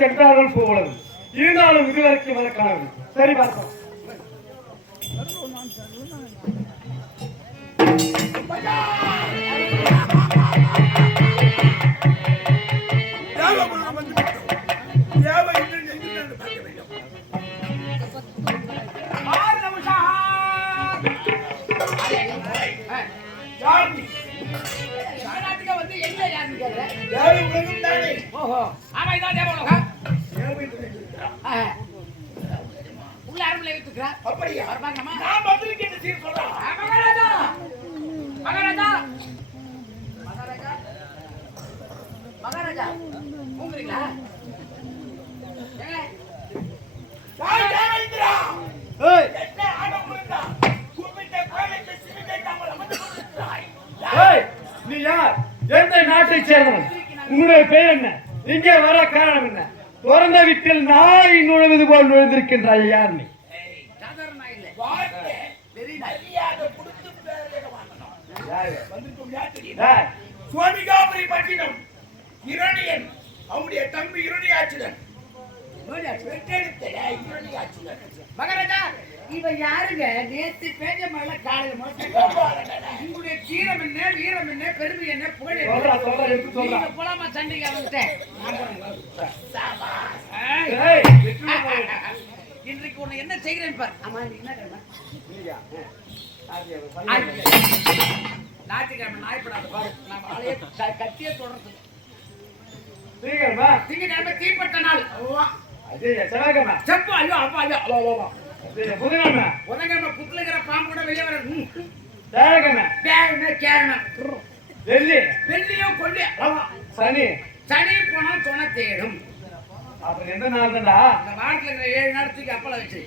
சென்றார்கள் போகலாம். இருந்தாலும் இதுவரைக்கும் வர காணவில்லை. சரி பார்க்கலாம் தேவகுலம் வந்து விட்டோம். தேவ இன்னும் எங்கிருந்து பார்க்க வேண்டும் யார் நீ? தேவகுலம் தானே தேவகுலம் அப்படியா? நான் பதிலுக்கு என்ன சொல்றேன் நீ யார்? எந்த நாட்டை சேர்ந்தவன்? உன்னுடைய பெயர் என்ன? இங்கே வர காரணம் என்ன? திறந்த வீட்டில் நாய் நுழைவது போல் நுழைந்திருக்கின்றாய் யார் நீ? சுவாமிகாபுரி பட்டினம். இரணியன். அவனுடைய தம்பி இரணியாச்சுதன் மகாராஜா இவ யாருங்க? நேத்து பேஞ்ச மழை காலையில உங்களுடைய தீரம் என்ன வீரம் என்ன பெருமை என்ன புகழ் போலாமா சண்டைக்கு வந்துட்டேன் ஏய் வெற்றி போய் இன்றைக்கு உன்னை என்ன செய்கிறேன் பார் ஆமா நீ என்ன கிழமை நீயா ஞாயிற்றுக்கிழமை நாய்ப்படாத பாரு. ஆளையே க- கத்தியே தொடர்றது. சீக்கிரமா. திங்கக்கிழமை தீப்பட்ட நாள். செவ்வாய்க்கிழமை? செப்பு ஐயோ அப்பா ஐயோ. அவ்வளோ அவ்வளோ புதன்கிழமை? உதங்கிழமை புத்துலுக்கிற பாம்பு கூட வெளியே வர வியாழக்கிழமை? கேழ்மை கேழ்மை. வெள்ளி? வெள்ளியோ கொல்லி சனி? சனி போனா துணை தேடும். அப்புறம் எந்த நாள் வாரத்துல இருக்கிற ஏழு நேரத்துக்கு அப்பள வச்சு.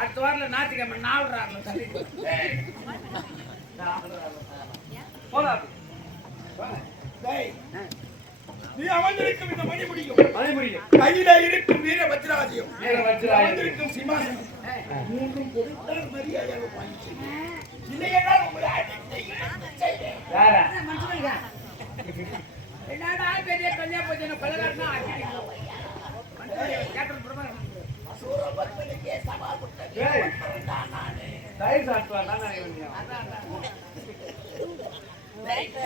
அடுத்த வாரத்துல ஞாயிற்றுக்கிழமை நாலு தள்ளி. டேய், நீ அமர்ந்திருக்கும் இந்த மணி முடியும் மணி முடியும் கையில இருக்கும் வீர வஜ்ராதியம் வீர வஜ்ராயுதம். அமர்ந்திருக்கும் சிம்மாசனம். மூன்றும் கொடுத்தால் மரியாதையாக வாங்கி இல்லையென்றால் உங்களை அடித்து இழுத்து செய்வேன். யாரா? என்னடா பெரிய கல்யாணம் போச்சு பலகாரனா சூரபத்மனுக்கே சவால் விட்டது ஏய் தயிர் சாப்பிட்டு தான்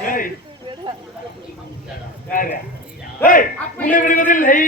ஏய் யாரு? ஏய் உன்னை விடுவதில்லை.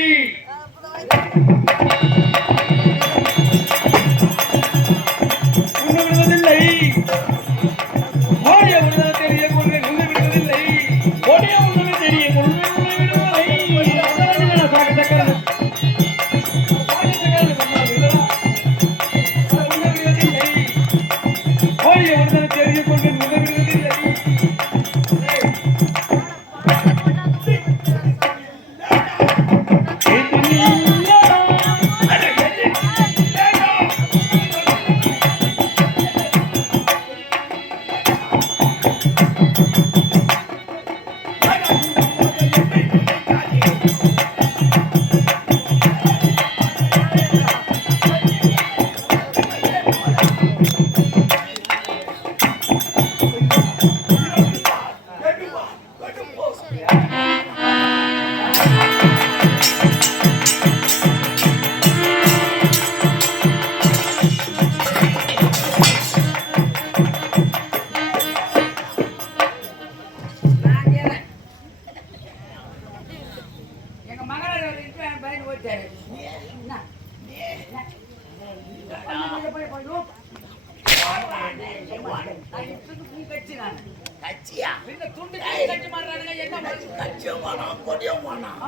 கட்சியா? பின்ன துண்டு கட்சி என்ன கட்சியும் வேணாம் கொடியும் வேணாம்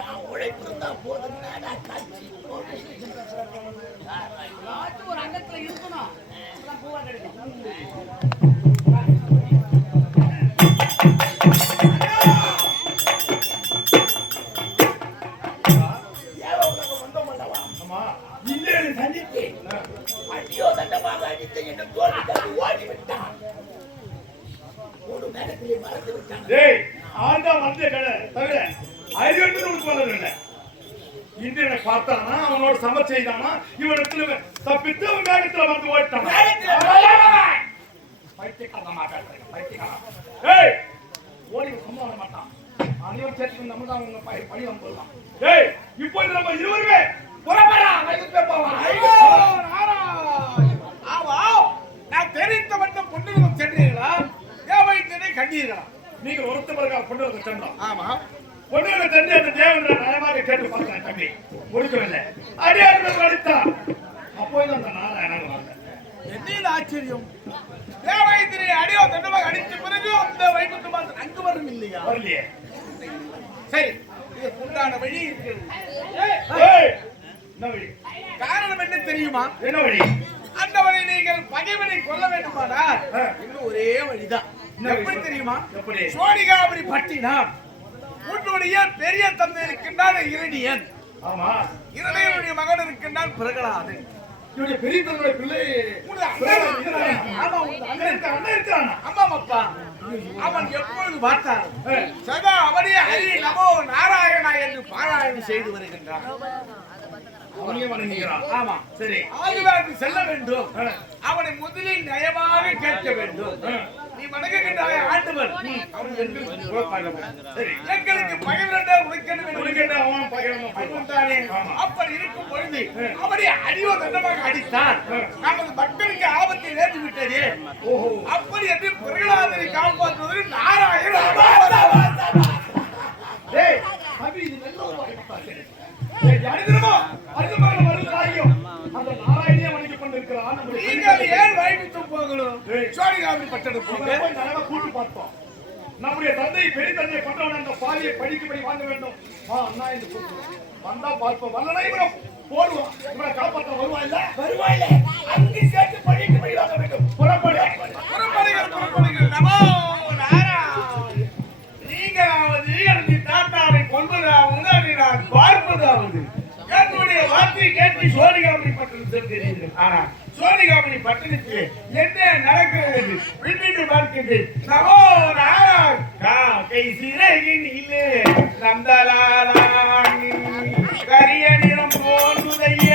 நான் உழைப்பு இருந்தா போதும் கட்சி ஒரு அங்கத்துல இருக்கணும் பூவா கிடைக்கும் தண்டமாக அடித்து என்ன தோல்வி தந்து ஓடி விட்டான் ஒரு நேரத்திலே மறந்து விட்டான். டேய் ஆண்டா வந்த கடை தவிர உனக்கு வளரல பார்த்தானா? அவனோட சம செய்தானா? இவனிடத்துல தப்பித்து அவன் வேகத்துல வந்து பைத்தியக்காரன் மாட்டான். பைத்தியக்காரன். ஏய் ஓடி சும்மா வர மாட்டான். அனைவரும் சேர்த்து நம்ம தான் அவங்க பழி வந்து டேய் இப்பொழுது நம்ம இருவருமே புறப்படா வைகுண்டம் போவோம் ஐயோ, நாராயண். ஆமா, நான் தெரிவித்த மட்டும் பொன்னிடம் சென்றீர்களா தேவைத்தனை கண்டீர்களா நீங்கள் வந்து சென்றோம் ஆமா. வந்து சென்று அந்த தேவன் நலமாக கேட்டு பார்க்கிறேன் தம்பி. முடிக்கவில்லை அடியார்கள் அடித்தான் அப்போது அந்த நாராயணன் வந்தார் என்ன ஆச்சரியம்? தேவைத்தினை அடியோ தண்டமாக அடித்த பிறகு அந்த வைகுண்டமாக அங்கு வரும் இல்லையா? வரலையே. சரி இதற்கு உண்டான வழி இருக்கிறது என்ன வழி? காரணம் என்ன தெரியுமா? என்ன வழி? அந்த வழி நீங்கள் பகைவனை கொல்ல வேண்டுமானால். இன்னும் ஒரே வழிதான். எப்படி? தெரியுமா? சோழிகாபுரி பட்டினம் உன்னுடைய பெரிய தந்தை இருக்கின்றான் இரணியன் ஆமா. இரணியனுடைய மகன் இருக்கின்றான் பிரகலாதன். இவருடைய பெரிய தந்தையுடைய பிள்ளை உனது அண்ணன் இருக்கிறான். ஆமா அண்ணன் அண்ணன் இருக்கா- அண்ணன் இருக்கிறானா ஆமாம் அப்பா. அவன் எப்பொழுது பார்த்தார்? ஆ. சதா அவனே ஹரி நமோ நாராயணா என்று பாராயணம் செய்து வருகின்றான் அவனையே வணங்குகிறான் ஆமா சரி. ஆதிவாக்கு செல்ல வேண்டும். அவனை முதலில் நயமாக கேட்க வேண்டும். நீ வணங்குகின்றாய ஆண்டவர். அவன் எங்களுக்கு உழைக்கணும் அவன் தானே. அப்படி இருக்கும் பொழுது அவனை அடியோ தண்டமாக அடித்தான். நமது மக்களுக்கு ஆபத்தை நேர்ந்து விட்டது. ஓஹோ. அப்படி என்று பிரகலாதனை காப்பாற்றுவது நாராயண டேய் அபி இது நல்ல ஒரு வாய்ப்பா நீங்கள் ஏன் வைகுண்டம் போகணும். சோழிகாமி பட்டணம் கூட்டி பார்த்தோம். நம்முடைய தந்தை பெரிய தந்தை கொண்டவன் அந்த பாலியை படிக்கும்படி வாங்க வேண்டும். ஆ அண்ணா என்று வந்தா பார்ப்போம். வரலனா இவனை போடுவோம். இவனை காப்பாற்ற வருவா இல்ல. அங்கு பட்டணத்தில் என்ன நடக்கிறது என்று பின்னிட்டு பார்க்கின்றேன் நமோ நாராயண காக்கை சிறகினிலே நந்தலாராணி கரிய நிறம் போன்றுதைய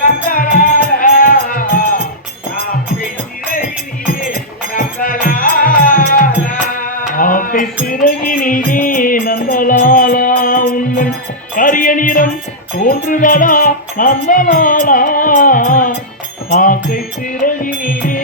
நந்தலாரா காக்கை சிறகினிலே நந்தலாரா ஆக்கை சிறகினிலே நந்தலாலா உன்னன் கரிய நிறம் தோன்றுதலா நந்தலாலா. ஆக்கை சிறகினிலே